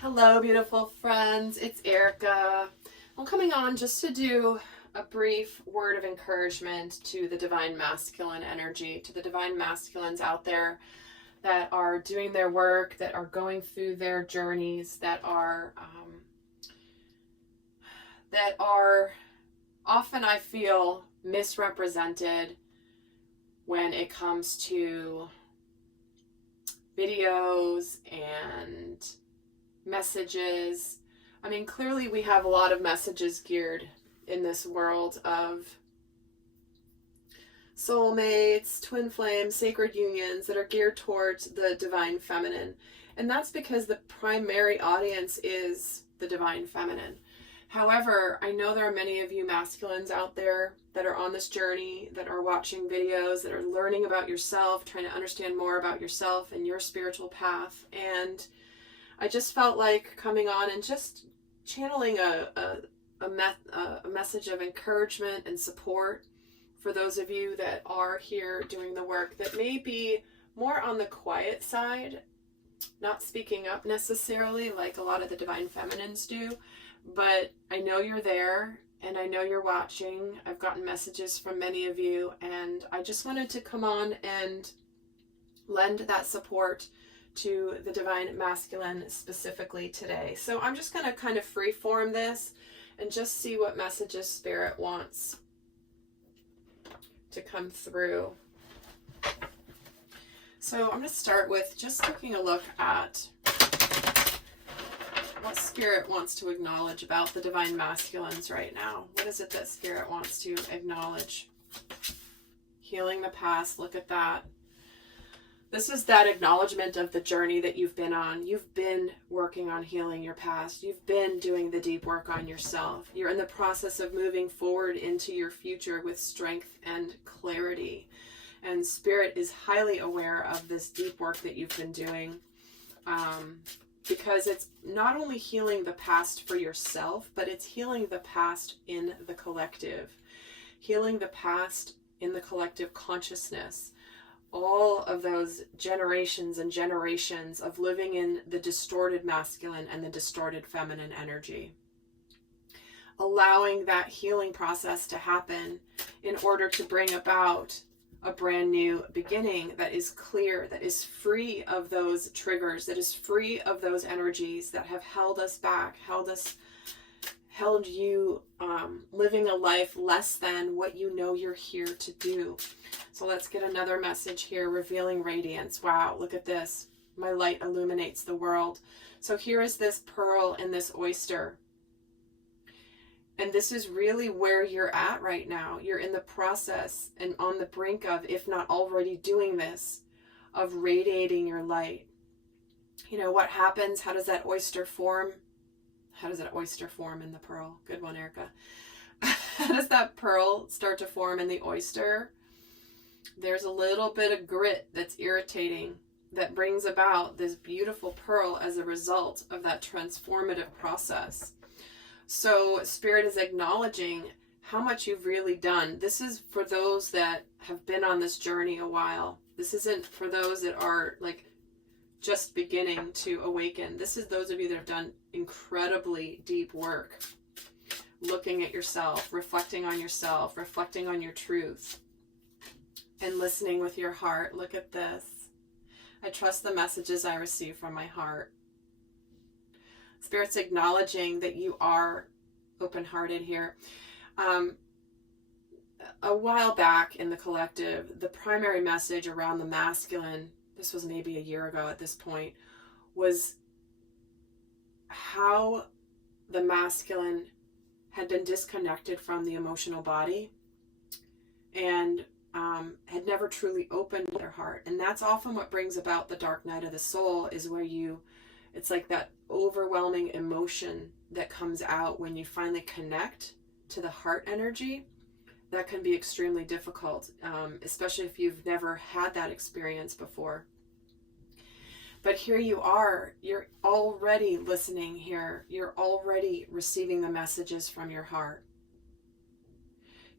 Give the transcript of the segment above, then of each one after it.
Hello, beautiful friends. It's Erika. I'm coming on just to do a brief word of encouragement to the divine masculine energy, to the divine masculines out there that are doing their work, that are going through their journeys, that are often, I feel, misrepresented when it comes to videos and messages. I mean, clearly we have a lot of messages geared in this world of soulmates, twin flames, sacred unions that are geared towards the divine feminine. And that's because the primary audience is the divine feminine. However, I know there are many of you masculines out there that are on this journey, that are watching videos, that are learning about yourself, trying to understand more about yourself and your spiritual path. And I just felt like coming on and just channeling a message of encouragement and support for those of you that are here doing the work that may be more on the quiet side, not speaking up necessarily like a lot of the divine feminines do, but I know you're there and I know you're watching. I've gotten messages from many of you, and I just wanted to come on and lend that support to the divine masculine specifically today. So I'm just going to kind of freeform this and just see what messages Spirit wants to come through. So I'm going to start with just taking a look at what Spirit wants to acknowledge about the divine masculines right now. What is it that Spirit wants to acknowledge? Healing the past, look at that. This is that acknowledgement of the journey that you've been on. You've been working on healing your past. You've been doing the deep work on yourself. You're in the process of moving forward into your future with strength and clarity. And Spirit is highly aware of this deep work that you've been doing, because it's not only healing the past for yourself, but it's healing the past in the collective. Healing the past in the collective consciousness. All of those generations and generations of living in the distorted masculine and the distorted feminine energy. Allowing that healing process to happen in order to bring about a brand new beginning that is clear, that is free of those triggers, that is free of those energies that have held us back, held you living a life less than what you know you're here to do. So let's get another message here. Revealing radiance. Wow, look at this. My light illuminates the world. So here is this pearl and this oyster. And this is really where you're at right now. You're in the process and on the brink of, if not already doing this, of radiating your light. You know, what happens? How does that oyster form? How does that oyster form in the pearl? Good one, Erika. How does that pearl start to form in the oyster? There's a little bit of grit that's irritating that brings about this beautiful pearl as a result of that transformative process. So Spirit is acknowledging how much you've really done. This is for those that have been on this journey a while. This isn't for those that are like just beginning to awaken. This is those of you that have done incredibly deep work, looking at yourself, reflecting on your truth, and listening with your heart. Look at this. I trust the messages I receive from my heart. Spirit's acknowledging that you are open-hearted here. A while back in the collective, the primary message around the masculine, this was maybe a year ago at this point, was how the masculine had been disconnected from the emotional body and had never truly opened their heart. And that's often what brings about the dark night of the soul, is where it's like that overwhelming emotion that comes out when you finally connect to the heart energy. That can be extremely difficult, especially if you've never had that experience before. But here you are, you're already listening here. You're already receiving the messages from your heart.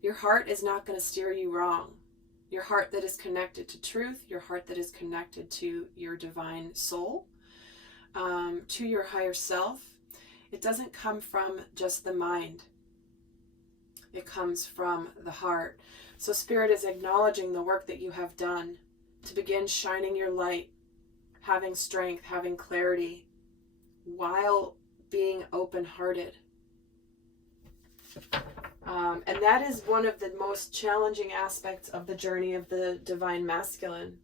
Your heart is not going to steer you wrong. Your heart that is connected to truth, your heart that is connected to your divine soul, to your higher self, it doesn't come from just the mind. It comes from the heart. So Spirit is acknowledging the work that you have done to begin shining your light, having strength, having clarity, while being open-hearted. And that is one of the most challenging aspects of the journey of the divine masculine,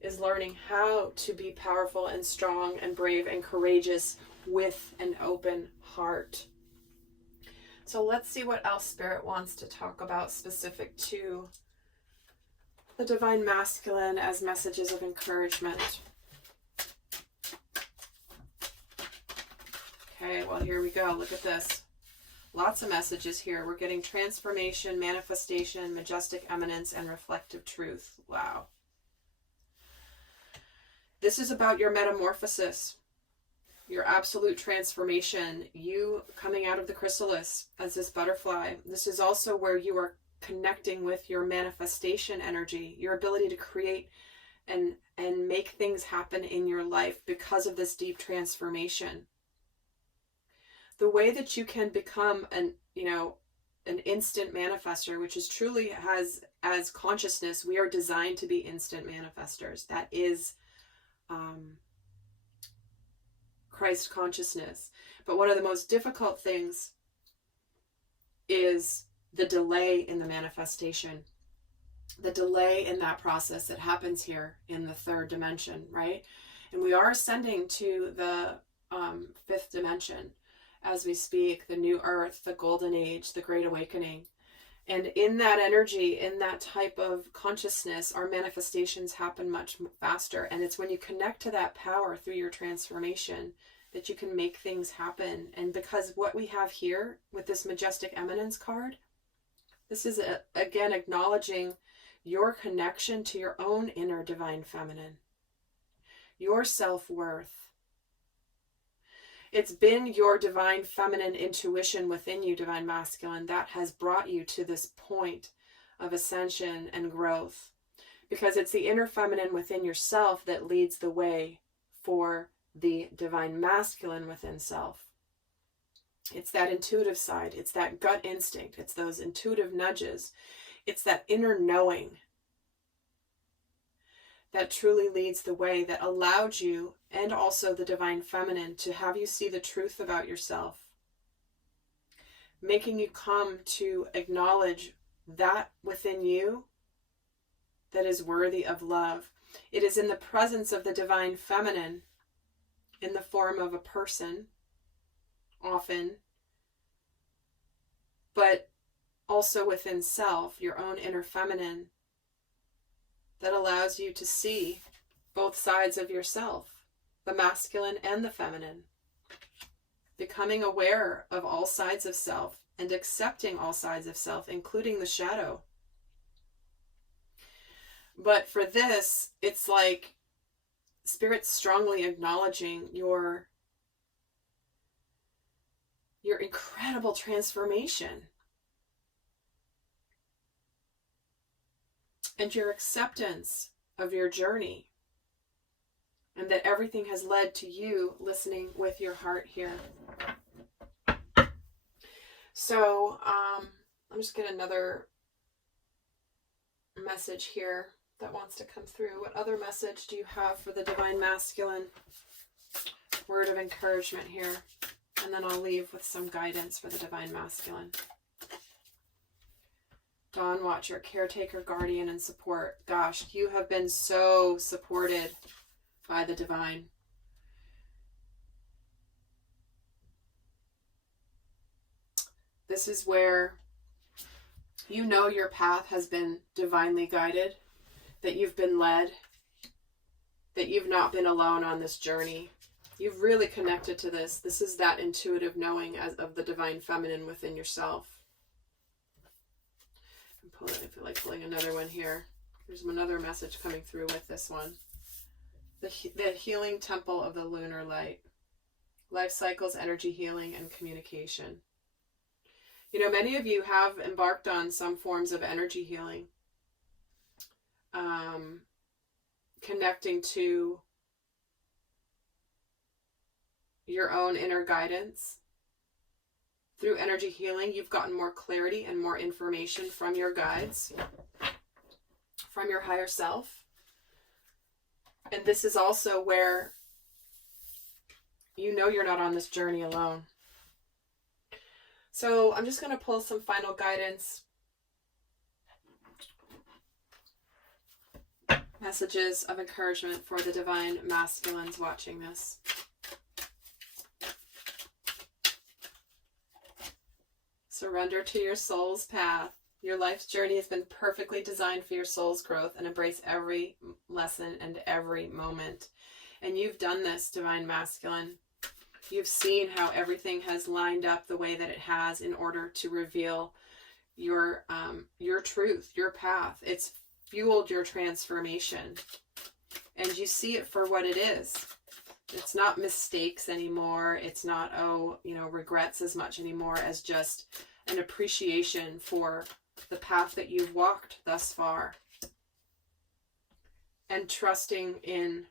is learning how to be powerful and strong and brave and courageous with an open heart. So let's see what else Spirit wants to talk about specific to the divine masculine as messages of encouragement. Okay, well, here we go. Look at this. Lots of messages here. We're getting transformation, manifestation, majestic eminence, and reflective truth. Wow. This is about your metamorphosis, your absolute transformation, you coming out of the chrysalis as this butterfly. This is also where you are connecting with your manifestation energy, your ability to create and make things happen in your life because of this deep transformation. The way that you can become an instant manifester, which is truly as consciousness, we are designed to be instant manifestors. That is Christ consciousness. But one of the most difficult things is the delay in the manifestation, the delay in that process that happens here in the third dimension, right? And we are ascending to the fifth dimension as we speak, the new earth, the golden age, the great awakening. And in that energy, in that type of consciousness, our manifestations happen much faster. And it's when you connect to that power through your transformation that you can make things happen. And because what we have here with this majestic eminence card, this is again acknowledging your connection to your own inner divine feminine, your self-worth. It's been your divine feminine intuition within you, divine masculine, that has brought you to this point of ascension and growth. Because it's the inner feminine within yourself that leads the way for the divine masculine within self. It's that intuitive side. It's that gut instinct. It's those intuitive nudges. It's that inner knowing that truly leads the way, that allowed you, and also the divine feminine, to have you see the truth about yourself, making you come to acknowledge that within you that is worthy of love. It is in the presence of the divine feminine, in the form of a person, often, but also within self, your own inner feminine, that allows you to see both sides of yourself, the masculine and the feminine, becoming aware of all sides of self and accepting all sides of self, including the shadow. But for this, it's like Spirit strongly acknowledging your incredible transformation and your acceptance of your journey, and that everything has led to you listening with your heart here. So I'm just getting another message here that wants to come through. What other message do you have for the divine masculine? Word of encouragement here, and then I'll leave with some guidance for the divine masculine. Dawn Watcher, caretaker, guardian, and support. Gosh, you have been so supported by the divine. This is where you know your path has been divinely guided, that you've been led, that you've not been alone on this journey. You've really connected to this. This is that intuitive knowing of the divine feminine within yourself. I feel like pulling another one here. There's another message coming through with this one. The healing temple of the lunar light. Life cycles, energy healing, and communication. You know, many of you have embarked on some forms of energy healing. Connecting to your own inner guidance. Through energy healing, you've gotten more clarity and more information from your guides, from your higher self. And this is also where you know you're not on this journey alone. So I'm just going to pull some final guidance messages of encouragement for the divine masculines watching this. Surrender to your soul's path. Your life's journey has been perfectly designed for your soul's growth, and embrace every lesson and every moment. And you've done this, divine masculine. You've seen how everything has lined up the way that it has in order to reveal your truth, your path. It's fueled your transformation. And you see it for what it is. It's not mistakes anymore. It's not, regrets as much anymore as just an appreciation for the path that you've walked thus far. And trusting in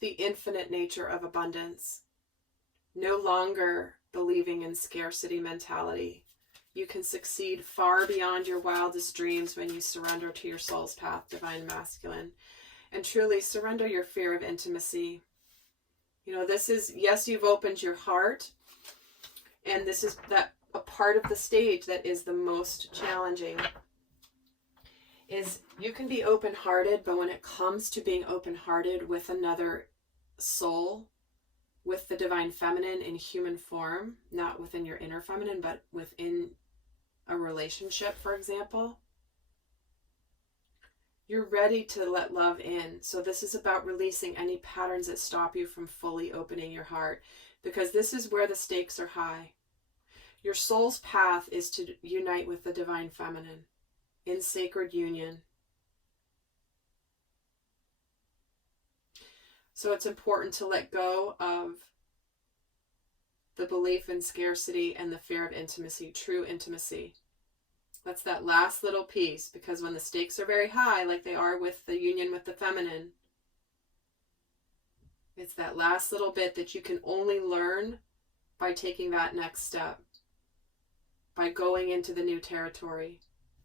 the infinite nature of abundance. No longer believing in scarcity mentality. You can succeed far beyond your wildest dreams when you surrender to your soul's path, divine masculine. And truly surrender your fear of intimacy. This is, yes, you've opened your heart. And this is that a part of the stage that is the most challenging. Is you can be open-hearted, but when it comes to being open-hearted with another soul, with the divine feminine in human form, not within your inner feminine, but within a relationship, for example, you're ready to let love in. So this is about releasing any patterns that stop you from fully opening your heart, because this is where the stakes are high. Your soul's path is to unite with the divine feminine in sacred union. So it's important to let go of the belief in scarcity and the fear of intimacy, true intimacy. That's that last little piece, because when the stakes are very high, like they are with the union with the feminine, it's that last little bit that you can only learn by taking that next step, by going into the new territory,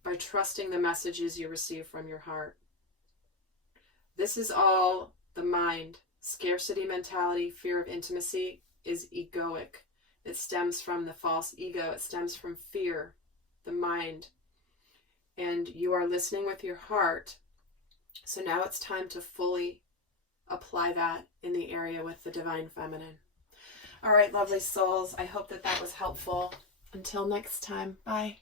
by trusting the messages you receive from your heart. This is all the mind. Scarcity mentality, fear of intimacy is egoic. It stems from the false ego. It stems from fear, the mind. And you are listening with your heart. So now it's time to fully apply that in the area with the divine feminine. All right, lovely souls. I hope that was helpful. Until next time. Bye.